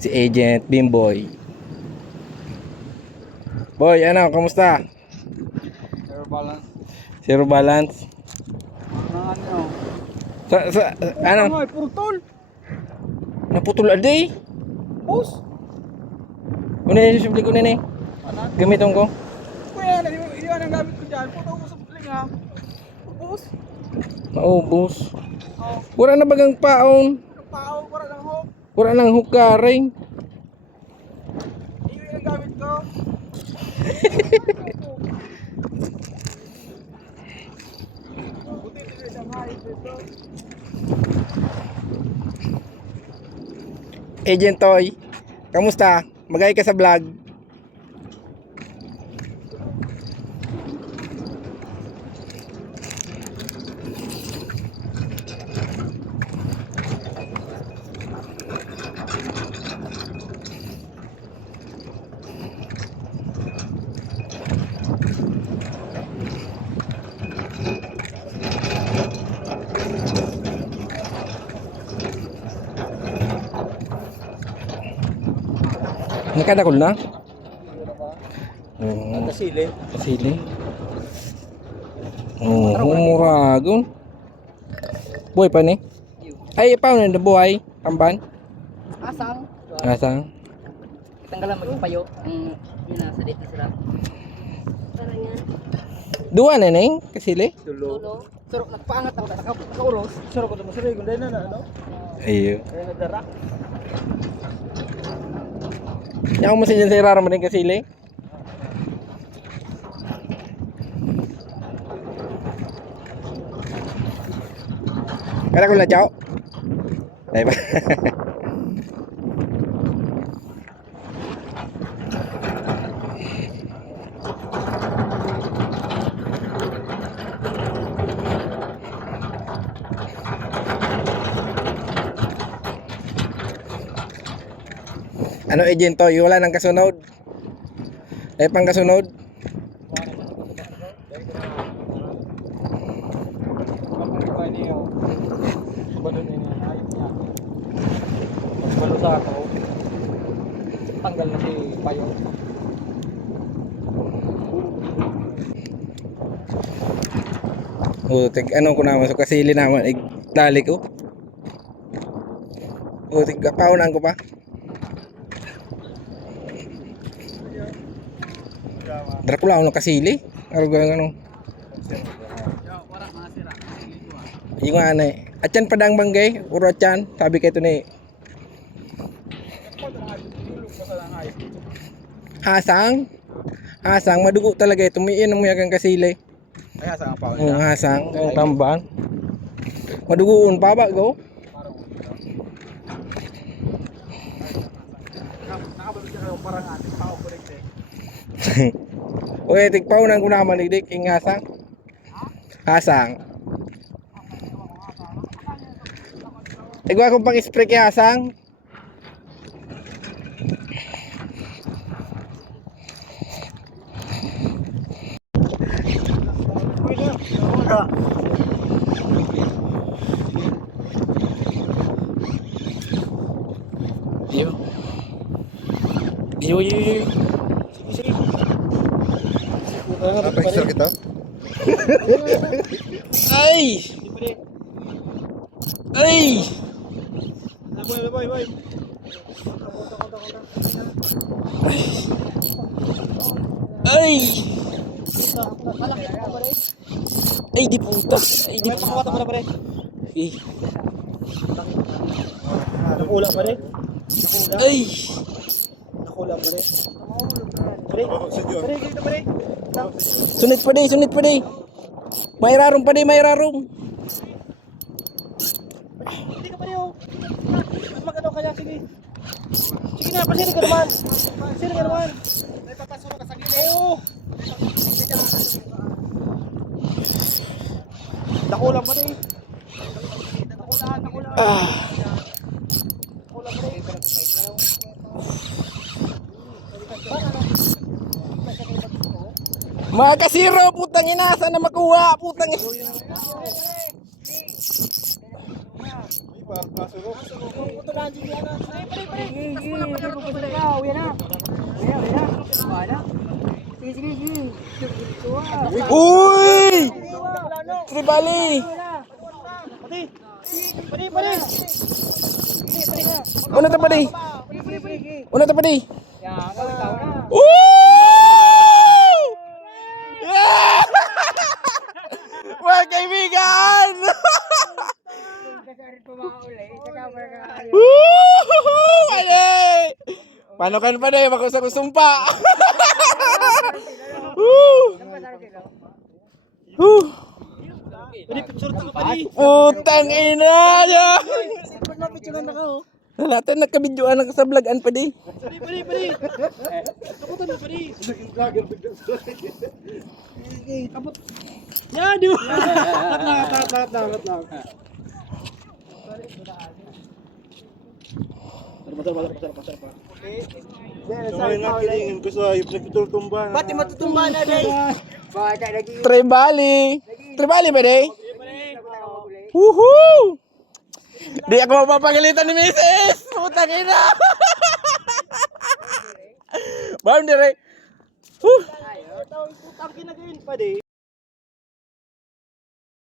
Si Agent Bimboy. Boy, ano, kamusta? Zero balance. Zero balance. Nang ano? Ano? Ay, puro tol. Naputol aday. Boss. Ano yung subli ko nini? Ano? Gamiton ko. Kuya, iyan ang gamit ko dyan. Puto ko sa bling ha. Boss. Maubos. Oh, Wala na bagang paon. pao, para lang ho. Wala nang hukaring. Iyan ang gamit ko. Buti dito sa hay dito. Agent Toy, kamusta? Magay ka sa vlog. Nakadakol na? Oo. Ang kasili. Sili. Oh, muragon. Boy pa ni? Ay, paano na buhay? Tamban? Asang. Asang? Tanggalan mo yung payo. Ang nasa dito sila. Duwa na neng? Kasili? Tulo. Pero nagpaangat ako. Nakauros. Saro ko naman sila. Kunday na ano? Ayo. Kaya nagdara. Yang mo sinyan sa irara mo din kasili? Kaya ko na chow? Ay ba? Ano agent to? Wala nang kasunod. Ay pang kasunod. Tanggal na si Payo. O tig ano ko naman so kasili naman dali ko. O tig paunan ko pa. Dracula ano kasili? Aro ano? Yung ano eh. Atyan padang banggay, uro atyan. Sabi kay ito ni Hasang. Hasang madugo talaga ito. Umiinom mo yagang kasili. Ay, asa ang pao Hasang, ang tamban. Madugoon pa ba go? Nakabalo siya kayo parang ating pao ko rin eh. Oy, tigpaunan ko naman ig king hasang. Hasang. Igwa ko pang spray kay hasang. Yo. Yo yo yo. Sige. Napexer kita. Ay! Ay! Boy. Ay! Ay di puta. Ay di puta. Mata pare. Eh. Nakula pare. Ay! Nakula pare. Pare, dito pare. Sunit pa di. May rarong pa di, may rarong. Hindi ka pare oh. Magano kaya sige. Sige na, pasiri ka naman. Pasiri ka naman. May papasok ka sa gilid. Oo. Nakulang pa rin. Nakulang. Ah. Nakulang pa rin. Mga kasiro, putang ina, sana makuha, putang ina. Putulan din yan. Pare. Uy! Tribali! Pare. Una ta padi. Una ta padi. Woo! Yeah! Mga kaibigan! Woo! Padi! Paano kan padi? Makusumpa. Woo! Woo! Pare, picture tayo pare. Putang ina niya! Picture na ka oh. Lahat na nakabidyoan na sa vlogan pa di. Pare. Kaputan mo pare. Kaput. Yan, di ba? Lahat lang. Pasar pa. Ba't matutumba na day? Tribali. Tribali ba di? Woohoo! Di ako mapapagalitan ni Mrs. Putang ina. Bam dire. Tawag kinagain pa day.